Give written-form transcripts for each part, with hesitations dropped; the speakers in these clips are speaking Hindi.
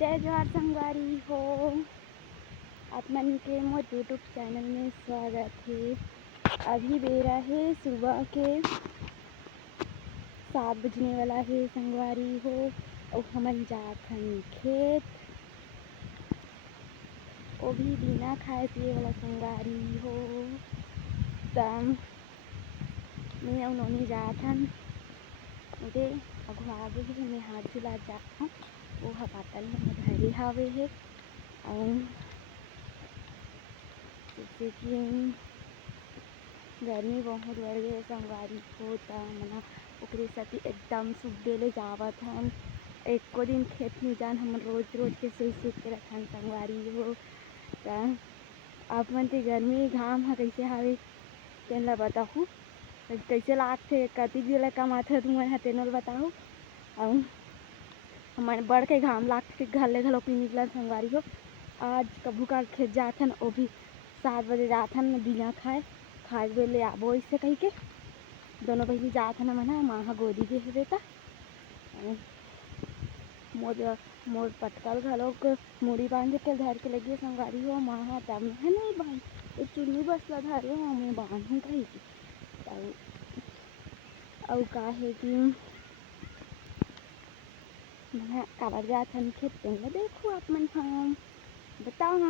जय जोहार संगवारी हो। आप मन के मोर यूट्यूब चैनल में स्वागत है। अभी बेरा है सुबह के 7 बजने वाला है संगवारी हो। और हमन जात हन खेत, वो भी बिना खाए पिए वाला संगवारी हो। तम मैं और नोनी जात हन उदे अगु आगे ही मैं हाथ झुला जात हूँ। वो पातल में धरे हावे है और जैसे कि गर्मी बहुत बढ़ गई संगवारी हो त मना ओकरे साथी एकदम सुबह ले जावत हन। एको दिन खेत में जान हम रोज रोज के सही के रखन संगवारी हो। त आप मन के गर्मी घाम ह कैसे हावे तेन ला बताहू, कैसे लागथे, कति बेला कमाथे तुमन ह तेन ला बताहू। और हमारे बड़ के घाम लागथे घर ले घलो पी निकलन संगवारी हो। आज कभू का खेत जाथन वो भी 7 बजे जाथन बिना खाए बेले आबो ऐसे कही के दोनों बहनी जाथन। मन माँ ह गोदी दे हेबे त मोर पटकल घलोक मुड़ी बांध के धर के लगी संगवारी हो। माँ ह तब है नहीं बांध चुन्नी बस ला धरे हो मैं बांधू कही के और का है कि मैं काबर जाथन खेत तेन ला देखो आप मन हम बताओ ना,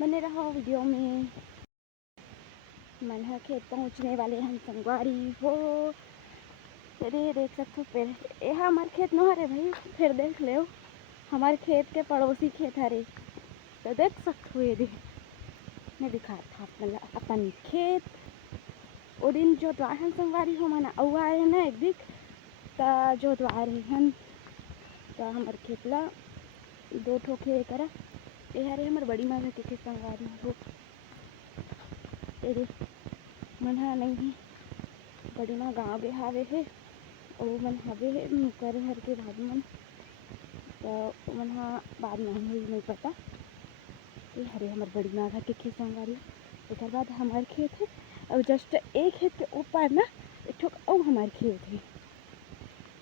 बने रहो वीडियो में। मन ह खेत पहुँचने वाले हम संगवारी हो। तेरे देख सकते हो फिर यह हमारे खेत न हरे भाई, फिर देख ले हमारे खेत के पड़ोसी खेत हरे तो देख सकते हो। ये देख मैं दिखाता था अपन खेत वो दिन जो द्वार संगवारी हो मना अउ आए ना एक दिख त जो द्वार हन तो हमारे खेत ला 2 ठो खे करा ये हरे हमारे बड़ी माँ के खेत संगवारी हो। ये मन हा नहीं बड़ी माँ गाँव के हावे है और मन हवे है कर हर के भाभी मन तो मन हा बाद में नहीं पता। ये हरे हमारे बड़ी माँ घर के खेत संगवारी एक बाद हमारे खेत है और जस्ट एक खेत के ऊपर ना एक ठोक और हमारे खेत है।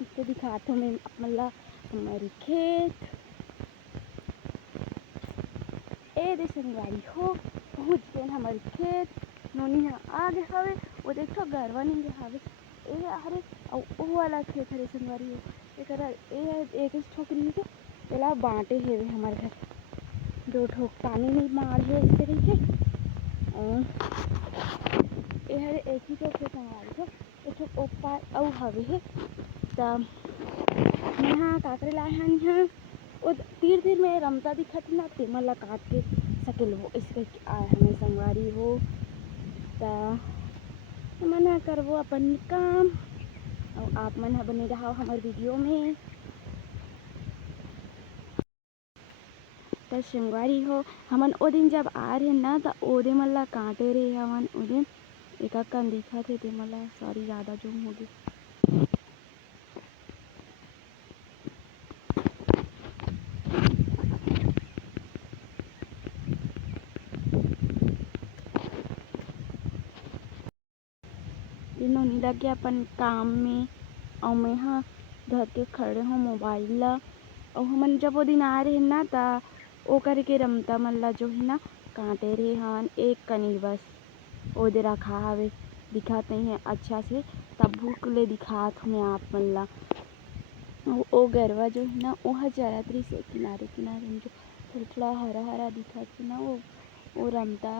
इसको दिखाता हूँ मैं अपन ला हमारी खेत। ए दे संगवारी हो पहुँच गए हमारे खेत। नोनी यहाँ आगे हवे वो देखो गरवा नहीं हावे ए हरे और वो वाला खेत हरे संगवारी हो। एक छोकरी से एला बांटे हेवे हमारे घर 2 ठोक पानी नहीं मार है इससे रही और ये हरे एक ही ठोक संगवारी हो। एक ठोक ऊपर और हवे है तब यहाँ काकरे लाए हन यहाँ वो तीर में रमता दिखत ना तेमन ला काट के सकेल वो इसके आए हमें संगवारी हो। तो मना करबो अपन काम और आप मन ह बने रहो हमारे वीडियो में। तो संगवारी हो हमन ओ दिन जब आ रहे ना तो ओदे मन ला काटे रहे हमन ओ दिन एक कन दिखत है तेमन ला सॉरी ज़्यादा जूम हो गई। नोनी लग गया अपन काम में और मैं हाँ धर के खड़े हो मोबाइल ला और हमन जब वो दिन आ रहे ना ता ओ करके रमता मन ला जो है ना काटे रहे हन एक कनी बस ओदे रखा हवे दिखत नहीं है अच्छा से तब भूख ले दिखात हूँ मैं आप मन ला। ओ गरवा जो है ना वो चरत रही से किनारे किनारे जो थोड़ा थोड़ा हरा हरा दिखत ना वो रमता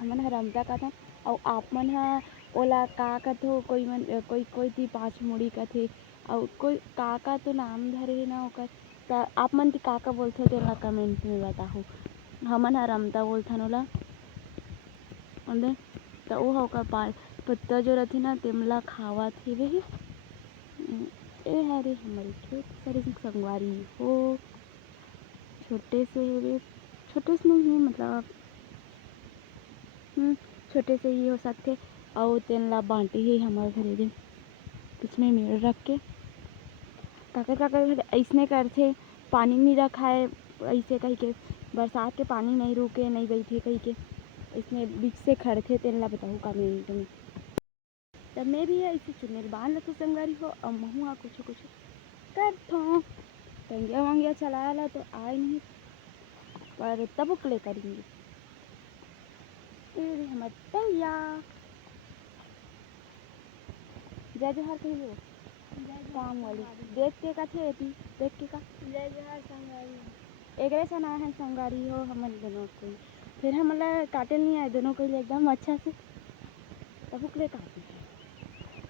हमन ह रमता कथन और आप मन ह ओला का कथो कोई ती 5 मुड़ी कथे और कोई का तो नाम धरे है ना ओकर त आप मन ती का बोलथे तेला कमेंट में बताहू। हमन ह रमता बोलथन ओला ओले तो वो ओकर पत्ता जो रथे ना तेमला खावत हेवे है। ए हरे हमारे खेत सारे संगवारी हो छोटे से हेवे छोटे से नहीं है मतलब छोटे से ही हो सकते और तेन ला बांटे ही हमारे घरे दिन इसमें मेड़ रख के काकर ऐसने करथे पानी नहीं रखाए ऐसे कही के बरसात के पानी नहीं रुके नहीं बैठे कही के इसमें बीच से खड़थे तेन ला बताऊँ कमेंट में। तब मैं भी ऐसे चुन्नी बांध लथो संगवारी हो और महू कुछ करथों। टंगिया वंगिया चलाया ला तो आए नहीं, पर तब उकले करेंगे। तेरी हमर टंगिया जय जोहार कहियो काम वाली देख के का थे थी देख के का जय जोहार संगवारी। एक ऐसा ना है संगारी हो हमन दोनों को, फिर हमला काटे नहीं आए दोनों को एकदम अच्छा से, तब उकले काटे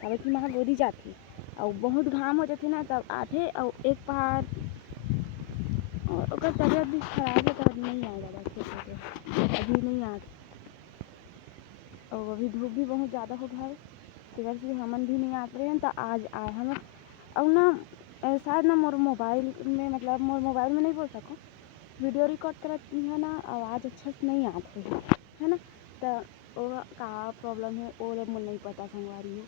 तब कि महा गोदी जाती और बहुत घाम हो जाते ना तब आते और एक बार और ओकर तबीयत भी खराब है तब नहीं आएगा खेत अभी नहीं आ। और अभी धूप भी बहुत ज़्यादा हो गया है तो से हमन भी नहीं आते हैं तो आज आए हम। और ना शायद ना मोर मोबाइल में मतलब मोर मोबाइल में नहीं बोल सको, वीडियो रिकॉर्ड करती है ना आवाज़ अच्छा से नहीं आती है ना, तो वो का प्रॉब्लम है वो लोग मुझे नहीं पता संगवारी हो,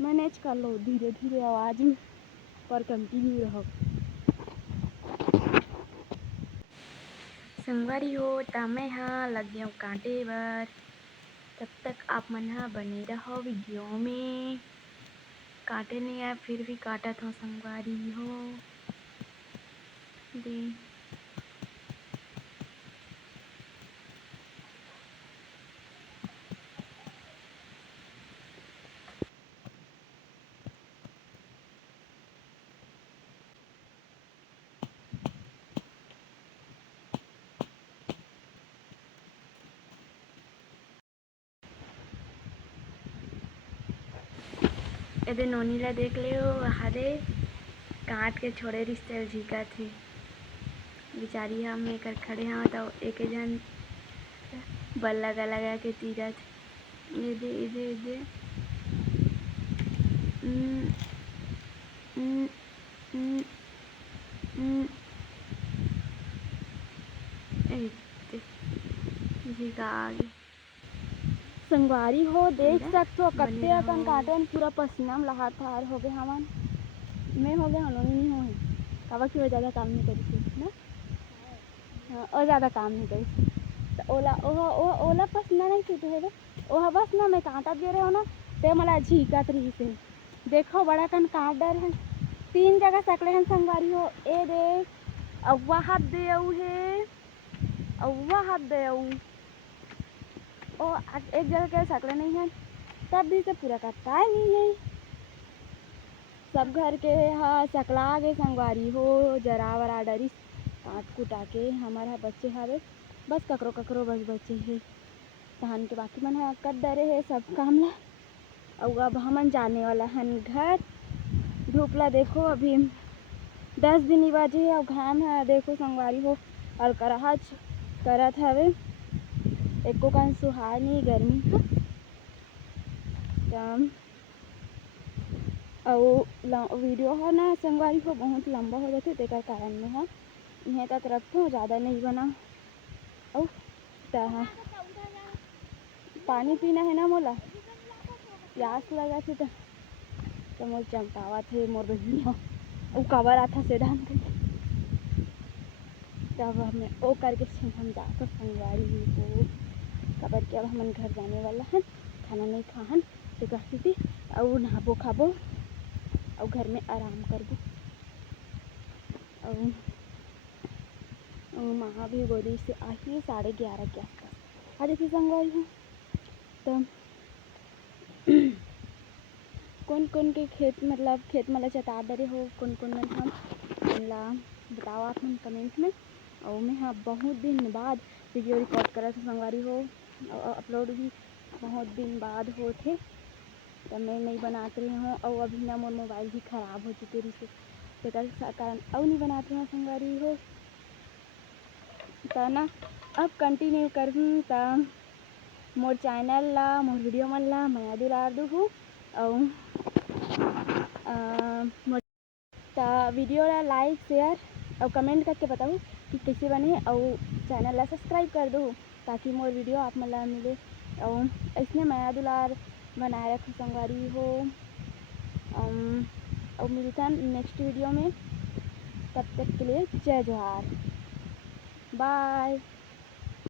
मैनेज कर लो धीरे धीरे आवाज़ में पर कंटिन्यू रहो। संगवारी हो तमें हाँ लग गया कांटे बर, तब तक आप मन हाँ बने रहो वीडियो में। काटे नहीं आए फिर भी काटा था संगवारी हो दे। एदे नोनी ला देख ले हो हरे काट के छोड़े रिश्ते झिका थे बेचारी हम एक खड़े हाँ तो एक जन बल लगा के तीरा थे ये दे झिका आगे संगवारी हो देख सकते हो कट्टे अकन काटन पूरा पसीना में लहार फहार हो गए हमन मैं हो गए हनोनी नहीं हो कावा कि वो ज़्यादा काम नहीं करी ना। हाँ और ज़्यादा काम नहीं करी तो ओला पसीना नहीं छूटे है ओह बस ना मैं कांटा दे रहे हो ना तो मला झीकत रही से देखो बड़ा कन काट डर है 3 जगह सकले हैं संगवारी हो ए दे अव्वा हाथ दे है अव्वा हाथ दे ओ एक जगह के सकले नहीं है तब भी से पूरा कटता ही नहीं है सब घर के हाँ सकला गए संगवारी हो जरा वरा डरी काट कुटा के हमारा बच्चे हवे बस ककरो ककरो बस बच्चे है तहन के बाकी मन कर डरे है सब काम ला। और अब हमन जाने वाला हन घर धूप ला देखो अभी 10 भी नहीं बजे और घाम है देखो संगवारी हो और करहच करत हवे एको कन सुहाय नहीं गर्मी और वीडियो है ना संगवारी हो बहुत लंबा हो जाते तेकर कारण में हाँ इहें तक रखो ज़्यादा नहीं बना। और पानी पीना है ना मोला प्यास लगा थे तो मोर चमकावा थे मोर बहिनिया वो कवर आता से डाल कर तब हमें वो करके हम जाकर संगवारी हो कबर के अब हम घर जाने वाला है खाना नहीं खाहन तो कहती थी और नहाबो खाबो और घर में आराम करबो और माँ भी गोदी से आई 11:30 के आसपास आ जाती संगवारी हूँ तो कौन कौन के खेत मतलब खेत मला चता डरे हो कौन कौन मन हम ला बताओ आप मन कमेंट में। और मैं हाँ बहुत दिन बाद वीडियो रिकॉर्ड करा था संगवारी हो और अपलोड भी बहुत दिन बाद होते तो मैं नहीं बनाते रही हूँ और अभी ना मोर मोबाइल भी ख़राब हो चुके रही से कारण और नहीं बनाते हैं संगवारी हो तो ना अब कंटिन्यू करूँ तो मोर चैनल ला मोर वीडियो मन ला मैं दुलार दूँ और वीडियो ला लाइक शेयर और कमेंट करके बताओ कि कैसे बने और चैनल ला सब्सक्राइब कर दो ताकि मोर वीडियो आप मन ला मिले और इसने माया दुलार बनाए रखो संगवारी हो। और मिलता नेक्स्ट वीडियो में तब तक के लिए जय जोहार बाय।